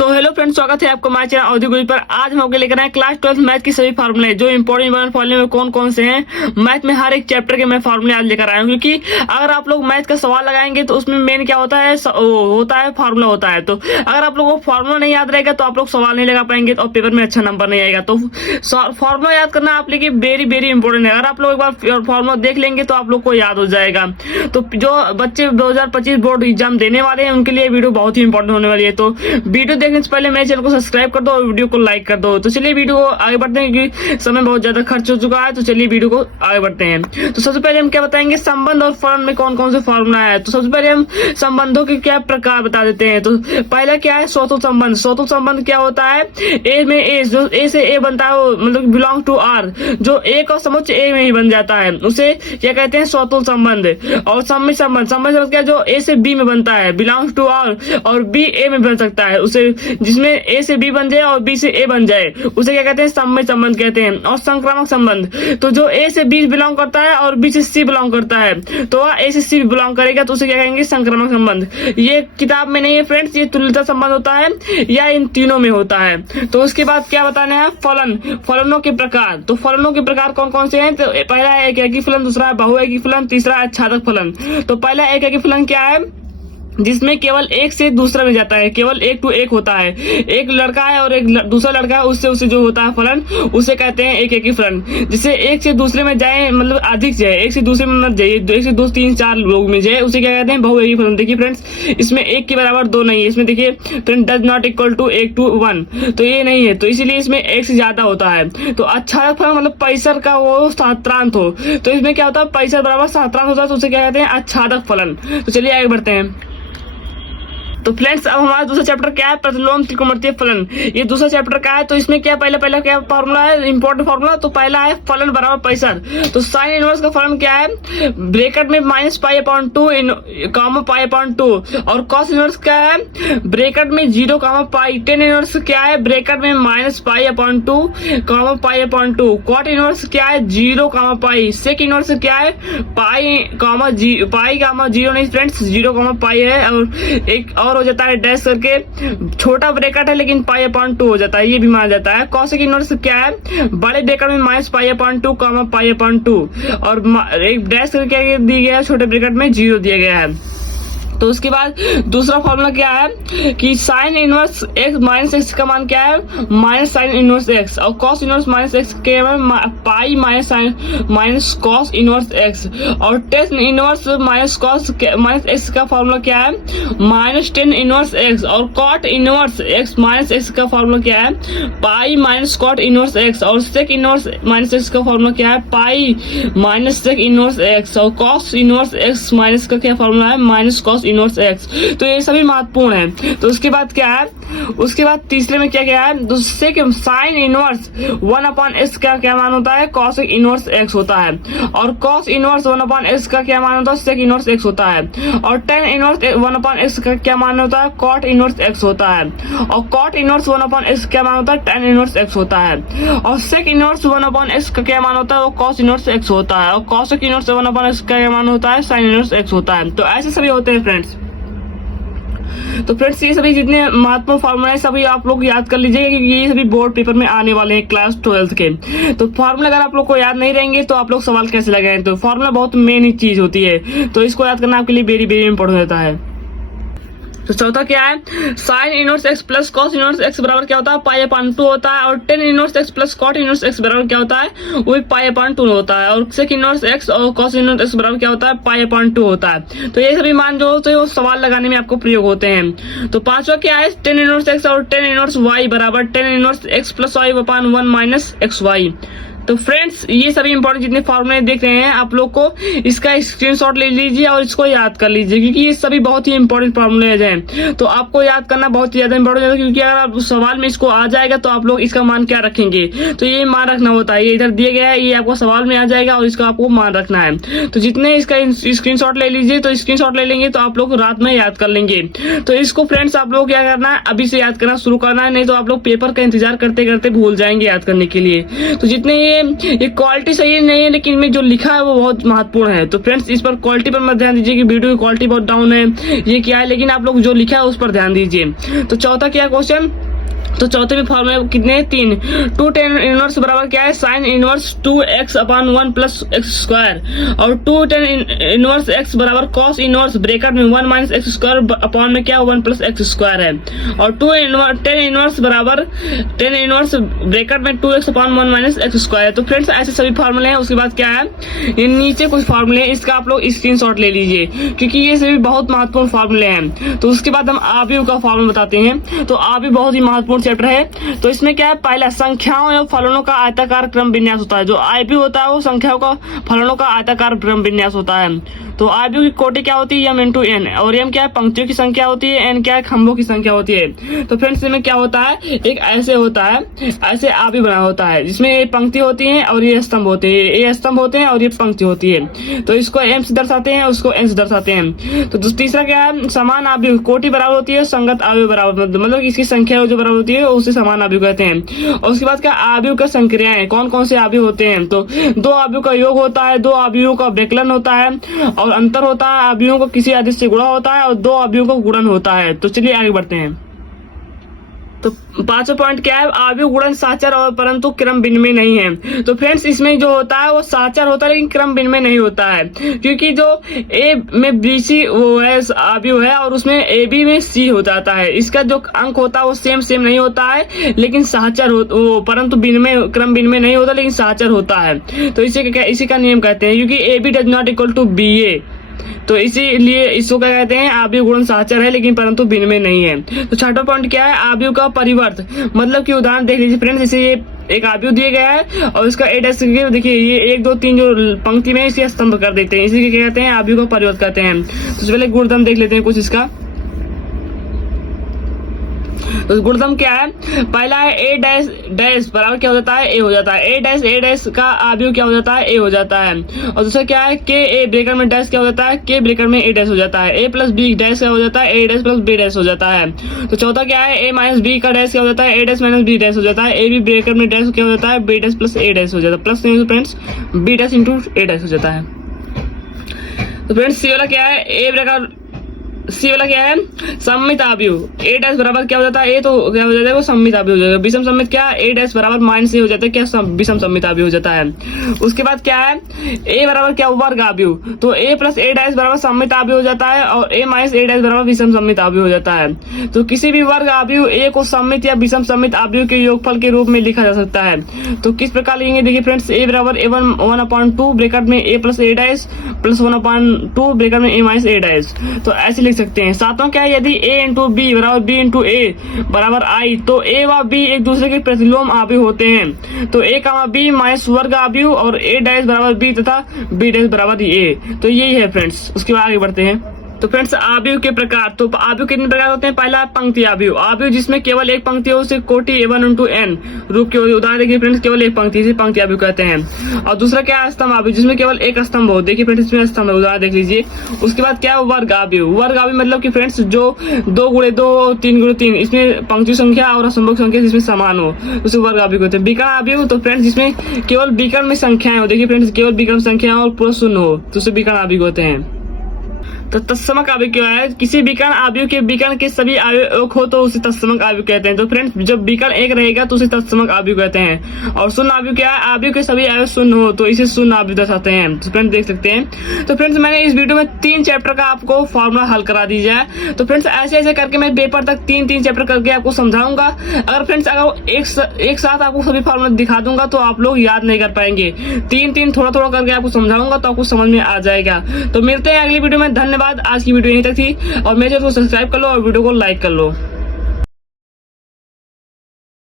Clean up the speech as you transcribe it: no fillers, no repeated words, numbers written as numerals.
तो hello friends, स्वागत है आपको हमारे चैनल अवधि गुरु पर। आज हम आपके लेकर आए क्लास 12 मैथ की सभी फार्मूले जो इंपॉर्टेंट फॉर्मूले में कौन कौन से हैं। मैथ में हर एक चैप्टर के मैं फार्मूले आज लेकर आया हूँ, क्योंकि अगर आप लोग मैथ का सवाल लगाएंगे तो उसमें मेन क्या होता है, फार्मूला होता है। तो अगर आप लोगों को फार्मूला नहीं याद रहेगा तो आप लोग सवाल नहीं लगा पाएंगे और पेपर में अच्छा नंबर नहीं आएगा। तो फार्मूला याद करना आप लिए वेरी वेरी इंपॉर्टेंट है। अगर आप लोग एक बार फार्मूला देख लेंगे तो आप लोग को याद हो जाएगा। तो जो बच्चे 2025 बोर्ड एग्जाम देने वाले हैं उनके लिए वीडियो बहुत ही इंपॉर्टेंट होने वाली है। तो वीडियो देखने से पहले मेरे चैनल को सब्सक्राइब कर दो और वीडियो को लाइक कर दो। तो चलिए वीडियो को आगे बढ़ते हैं, क्योंकि समय बहुत ज्यादा खर्च हो चुका है। तो चलिए वीडियो को आगे बढ़ते हैं। तो सबसे पहले हम क्या बताएंगे, संबंध और फलन में कौन कौन से फार्मूला है। तो सबसे पहले हम संबंधों के क्या प्रकार बता देते हैं। तो पहला क्या है, स्वतुल्य संबंध। स्वतुल्य संबंध क्या होता है, ए में ए, जो ए से ए बनता है वो मतलब बिलोंग टू आर, जो ए का समुच्चय ए में ही बन जाता है उसे क्या कहते हैं, स्वतुल्य संबंध। और सम्मिश्र संबंध, सम्मिश्र संबंध क्या, जो ए से बी में बनता है, बिलोंग्स टू आर और बी ए में बन सकता है, उसे जिसमें ए से बी बन जाए और बी से ए बन जाए उसे क्या कहते हैं, सम्मिश्र संबंध कहते हैं। और संक्रामक संबंध, तो जो ए से बी बिलोंग करता है और बी से सी बिलोंग करता है तो वह ए से सी बिलोंग करेगा तो उसे क्या कहेंगे, संक्रामक संबंध। ये किताब में नहीं है फ्रेंड्स, ये तुल्यता संबंध होता है या इन तीनों में होता है। तो उसके बाद क्या बताना है, फलन, फलनों के प्रकार। तो फलनों के प्रकार कौन कौन से हैं, तो पहला है एकैकी फलन, दूसरा है बहुएकी फलन, तीसरा है छादक फलन। तो पहला एकैकी फलन क्या है, जिसमें केवल एक से दूसरा में जाता है, केवल एक टू एक होता है। एक लड़का है और एक दूसरा लड़का है, उससे उसे जो होता है फलन उसे कहते हैं एक ही फलन। जिससे एक से दूसरे में जाए मतलब अधिक जाए, एक से दूसरे में मत जाइए, एक से दो तीन चार लोग में जाए उसे क्या कहते हैं, बहुएकी फलन। देखिए फ्रेंड्स, इसमें एक के बराबर दो नहीं है, इसमें देखिए friend does not equal to एक टू वन, तो ये नहीं है, तो इसीलिए इसमें एक से ज्यादा होता है। तो अच्छा फलन मतलब पैसर का वो सहस्त्रांत हो, तो इसमें क्या होता है, पैसर बराबर सहस्त्रांत होता है तो उसे क्या कहते हैं, आच्छादक फलन। तो चलिए आगे बढ़ते हैं। तो फ्रेंड्स, अब हमारा दूसरा चैप्टर क्या है, प्रतिलोम त्रिकोणमितीय फलन। ये दूसरा चैप्टर का है। तो इसमें क्या पहला क्या फार्मूला है, इंपॉर्टेंट फार्मूला। तो पहला है फलन बराबर पैसर। तो साइन इनवर्स का फलन क्या है, ब्रैकेट में minus pi upon two comma pi upon two. और कॉस इनवर्स क्या है, ब्रैकेट में 0 कामा पाई। टेन इनवर्स क्या है, ब्रैकेट में minus pi upon two comma pi upon two. Cot inverse क्या है, 0 कामा पाई। सेक इनवर्स क्या है, पाई कामा 0 नहीं फ्रेंड्स, 0 कामा पाई है और एक और हो जाता है डैश करके, छोटा ब्रैकेट है लेकिन पाई अपॉन टू हो जाता है, ये भी माना जाता है। कॉसेक इनवर्स क्या है, बड़े ब्रैकेट में minus pi upon two comma pi upon two और एक डैश करके दिया गया है, छोटे ब्रैकेट में 0 दिया गया है। तो उसके बाद दूसरा फॉर्मूला क्या है कि sine inverse x minus x का मान क्या है, माइनस साइन इनवर्स एक्स। और कॉस इनवर्स माइनस एक्स के pi minus cos inverse x. और tan inverse minus cos minus x का फॉर्मूला क्या है, माइनस टेन इनवर्स एक्स। और cot inverse x minus x का फॉर्मूला क्या है, pi minus cot inverse x. और सेक इनवर्स माइनस एक्स का फॉर्मूला क्या है, pi minus sec inverse x. और कॉस इनवर्स एक्स माइनस का क्या फॉर्मूला है, माइनस कॉस इनवर्स एक्स। तो ये सभी महत्वपूर्ण है। तो उसके बाद क्या है, उसके बाद तीसरे में क्या क्या है, दूसरे के साइन इनवर्स 1 अपॉन एक्स का क्या मान होता है, कॉस इनवर्स एक्स होता है। और कॉस इनवर्स 1 अपॉन एक्स का क्या मान होता है, सेक इनवर्स एक्स होता है। और टेन इनवर्स 1 अपॉन एक्स का क्या मान होता है, कॉट इनवर्स एक्स होता है। और कॉट इनवर्स 1 अपॉन एक्स क्या मान होता है, टेन इनवर्स एक्स होता है। और सेक इनवर्स 1 अपॉन एक्स का क्या मान होता है, वो कॉस इनवर्स एक्स होता है। और कॉसेक इनवर्स 1 अपॉन एक्स का क्या मान होता है, साइन इनवर्स एक्स होता है। तो ऐसे सभी होते हैं फ्रेंड्स। तो फ्रेंड्स, ये सभी जितने महत्वपूर्ण फार्मूला है सभी आप लोग याद कर लीजिएगा, क्योंकि ये सभी बोर्ड पेपर में आने वाले हैं क्लास 12 के। तो फार्मूला अगर आप लोग को याद नहीं रहेंगे तो आप लोग सवाल कैसे लगाएं। तो फार्मूला बहुत मेन चीज होती है, तो इसको याद करना आपके लिए वेरी वेरी इंपॉर्टेंट होता है। तो चौथा क्या है, sign inverse x plus cos inverse x बराबर क्या होता है, पाई अपॉन टू होता है। और tan inverse x plus cot inverse x बराबर क्या होता है, वो भी पाई अपॉन टू होता है। और सेक इनवर्स एक्स और कॉस इनवर्स एक्स बराबर क्या होता है, पाई अपॉन टू होता है। तो ये सभी मान जो होते हैं वो सवाल लगाने में आपको प्रयोग होते हैं। तो पांचवा क्या है, टेन इनवर्स एक्स और टेन इनवर्स वाई बराबर tan inverse x plus y upon 1 minus x y. तो फ्रेंड्स, ये सभी इंपॉर्टेंट जितने फार्मूले देख रहे हैं आप लोग को इसका स्क्रीनशॉट ले लीजिए और इसको याद कर लीजिए, क्योंकि ये सभी बहुत ही इंपॉर्टेंट फार्मूले हैं। तो आपको याद करना बहुत ही ज्यादा इंपॉर्टेंट है, क्योंकि अगर आप सवाल में इसको आ जाएगा तो आप लोग इसका मान क्या रखेंगे, तो ये मान रखना होता है। ये इधर दिया गया है, ये आपको सवाल में आ जाएगा और इसका आपको मान रखना है। तो जितने इसका स्क्रीनशॉट ले लीजिए, तो स्क्रीनशॉट ले लेंगे तो आप लोग रात में याद कर लेंगे। तो इसको फ्रेंड्स आप लोग क्या करना है, अभी से याद करना शुरू करना है, नहीं तो आप लोग पेपर का इंतजार करते करते भूल जाएंगे याद करने के लिए। तो जितने ये ये क्वालिटी सही नहीं है, लेकिन इनमें जो लिखा है वो बहुत महत्वपूर्ण है। तो फ्रेंड्स इस पर क्वालिटी पर मत ध्यान दीजिए कि वीडियो की क्वालिटी बहुत डाउन है, ये क्या है, लेकिन आप लोग जो लिखा है उस पर ध्यान दीजिए। तो चौथा क्या क्वेश्चन, तो चौथे में फॉर्मूला कितने, 3। 2 tan इनवर्स बराबर क्या है, sine inverse 2x/1 plus x square, और 2 tan इनवर्स x बराबर कॉस इनवर्स ब्रेकेट में 1 माइनस एक्स स्क्वायर अपॉन में क्या 1 प्लस एक्स स्क्वायर है, और 2 tan इनवर्स बराबर tan इनवर्स ब्रेकेट में 2x upon 1 minus x square है। तो फ्रेंड्स ऐसे सभी फॉर्मूले हैं। उसके बाद क्या है, ये नीचे कुछ फॉर्मूले हैं, इसका आप लोग स्क्रीनशॉट ले लीजिए क्योंकि ये सभी बहुत महत्वपूर्ण फॉर्मूले हैं। तो उसके बाद हम आव्यूह का फॉर्मूला बताते हैं। तो आव्यूह बहुत ही महत्वपूर्ण चैप्टर है। तो इसमें क्या है, पहला संख्याओं एवं फलनों का आयताकार क्रम विन्यास होता है। जो आव्यूह होता है वो संख्याओं का फलनों का आयताकार क्रम विन्यास होता है। तो आव्यूह की कोटि क्या होती है, m इंटू n, और m क्या है, पंक्तियों की संख्या होती है, n क्या है, खंभों की संख्या होती है। तो फ्रेंड्स इसमें क्या होता है, एक ऐसे होता है, ऐसे आव्यूह बना होता है जिसमें ये पंक्ति होती है और ये स्तंभ होते हैं, ये स्तंभ होते हैं और ये पंक्ति होती है। तो इसको m से दर्शाते हैं, उसको n से दर्शाते हैं। तो तीसरा क्या है, समान आव्यूह, कोटि बराबर होती है, संगत आव्यूह बराबर, मतलब इसकी संख्या जो बराबर होती है उसे समान आव्यूह कहते हैं। और उसके बाद क्या, आव्यूह का संक्रियाएं, कौन कौन से आव्यूह होते हैं, तो 2 आव्यूह का योग होता है, 2 आव्यूह का व्यकलन होता है, और अंतर होता है, आव्यूहों को किसी अदिश से गुणा होता है, और 2 आव्यूहों को गुणन होता है। तो चलिए आगे बढ़ते हैं। तो 5वां पॉइंट क्या है, आव्यूह गुणन साचर और परंतु क्रम विनिमय नहीं है। तो फ्रेंड्स इसमें जो होता है वो साचर होता है लेकिन क्रम विनिमय नहीं होता है, क्योंकि जो ए में बीसी वो है आव्यूह है और उसमें ए बी में सी हो जाता है। इसका जो अंक होता है वो सेम नहीं होता है, लेकिन साचर वो परंतु विनिमय क्रम विनिमय नहीं होता लेकिन साचर होता है। तो इसी का नियम कहते हैं, क्योंकि A B does not equal to B A, तो इसीलिए इसको क्या कहते हैं, आव्यूह गुणन साचर है लेकिन परंतु विनिमय नहीं है। तो 6वां पॉइंट क्या है, आव्यूह का परिवर्त, मतलब कि उदाहरण देख लीजिए फ्रेंड्स, जैसे ये एक आव्यूह दिया गया है और इसका ए डैश देखिए, ये 1 2 3 जो पंक्ति में इसे स्तंभ कर देते हैं, इसी क्या कहते हैं, आव्यूह का परिवर्त कहते हैं। तो पहले गुणधर्म देख लेते हैं कुछ इसका। तो गुणधर्म क्या है, पहला है ए डैश डैश बराबर क्या हो जाता है, ए हो जाता है, ए डैश का आव्यूह क्या हो जाता है, ए हो जाता है। और दूसरा क्या है, के ए ब्रेकेट में डैश क्या हो जाता है, के ब्रेकेट में ए डैश हो जाता है, ए प्लस बी डैश क्या हो जाता है, A dash plus B dash हो जाता है। तो चौथा क्या है, ए माइनस बी का डैश क्या हो जाता है, A dash minus B dash हो जाता है, ए बी ब्रेकेट में डैश क्या हो जाता है, B dash plus A dash हो जाता है, plus friends B dash into A dash हो जाता है। तो फ्रेंड्स सी वाला क्या है, ए ब्रेकेट सी वाला क्या है, सममित आव्यूह, ए डैश बराबर क्या हो जाता है, ए तो क्या हो जाता है वो सममित आव्यूह हो जाएगा। विषम सममित क्या, ए डैश बराबर माइनस ए हो जाता है, क्या विषम सममित आव्यूह हो जाता है। उसके बाद क्या है, ए बराबर क्या, वर्ग आव्यूह, तो ए प्लस ए डैश बराबर सममित आव्यूह हो जाता है, और ए माइनस ए डैश बराबर विषम सममित आव्यूह हो जाता है। तो किसी भी वर्ग आव्यूह ए को सममित या विषम सममित आव्यूह के योगफल के रूप में लिखा जा सकता है। तो किस प्रकार लिखेंगे, देखिए फ्रेंड्स, ए बराबर A1 1/2 ब्रेकेट में ए plus A dash plus 1/2 bracket में ए माइनस ए डैश, तो ऐसे लिख सकते हैं। सातों क्या है, यदि a इंटू बी बराबर b इंटू ए बराबर आई, तो a व b एक दूसरे के प्रतिलोम आव्यूह होते हैं। तो a का b माइनस वर्ग आव्यूह और a डैश बराबर b तथा b डैश बराबर a, तो यही है फ्रेंड्स। उसके बाद आगे बढ़ते हैं। तो फ्रेंड्स आव्यूह के प्रकार, तो आव्यूह कितने प्रकार होते हैं, पहला पंक्ति आव्यूह, आव्यूह जिसमें केवल एक पंक्ति हो उसे कोटि A1 इंटू n रूप के उदाहरण देखिए फ्रेंड्स, केवल एक पंक्ति, इसे पंक्ति आव्यूह कहते हैं। और दूसरा क्या है, स्तंभ आव्यूह, जिसमें केवल एक स्तंभ हो, देखिए फ्रेंड्स इसमें स्तंभ है, उदाहरण देख लीजिए। उसके बाद क्या है, वर्ग आव्यूह, वर्ग आव्यूह मतलब कि फ्रेंड्स जो 2 × 2 3 × 3 इसमें पंक्ति संख्या और असंभव संख्या जिसमें समान हो उसे वर्ग आव्यूह कहते हैं। विकर्ण आव्यूह, तो फ्रेंड्स जिसमें केवल विकर्ण में संख्याएं हो, देखिए फ्रेंड्स केवल विकर्ण संख्या और पूरा शून्य हो तो उसे विकर्ण आव्यूह कहते हैं। तो तत्समक आव्यूह क्या है, किसी विकर्ण आव्यूह के विकर्ण के सभी आव्यूह हो तो उसे तत्समक आव्यूह कहते हैं। तो फ्रेंड्स जब विकर्ण एक रहेगा तो उसे तत्समक आव्यूह कहते हैं। और शून्य आव्यूह क्या है, आव्यूह के सभी आव्यूह शून्य हो तो इसे शून्य आव्यूह दर्शाते हैं। तो फ्रेंड्स देख सकते हैं। तो फ्रेंड्स मैंने इस वीडियो में 3 चैप्टर का आपको फॉर्मूला हल करा दिया है। तो फ्रेंड्स ऐसे करके मैं पेपर तक 3 चैप्टर करके आपको समझाऊंगा। अगर फ्रेंड्स अगर एक साथ आपको सभी फॉर्मूला दिखा दूंगा तो आप लोग याद नहीं कर पाएंगे। 3 थोड़ा करके आपको समझाऊंगा तो आपको समझ में आ जाएगा। तो मिलते हैं अगली वीडियो में, धन्यवाद। आज की वीडियो यहीं तक थी और मेरे चैनल को सब्सक्राइब कर लो और वीडियो को लाइक कर लो।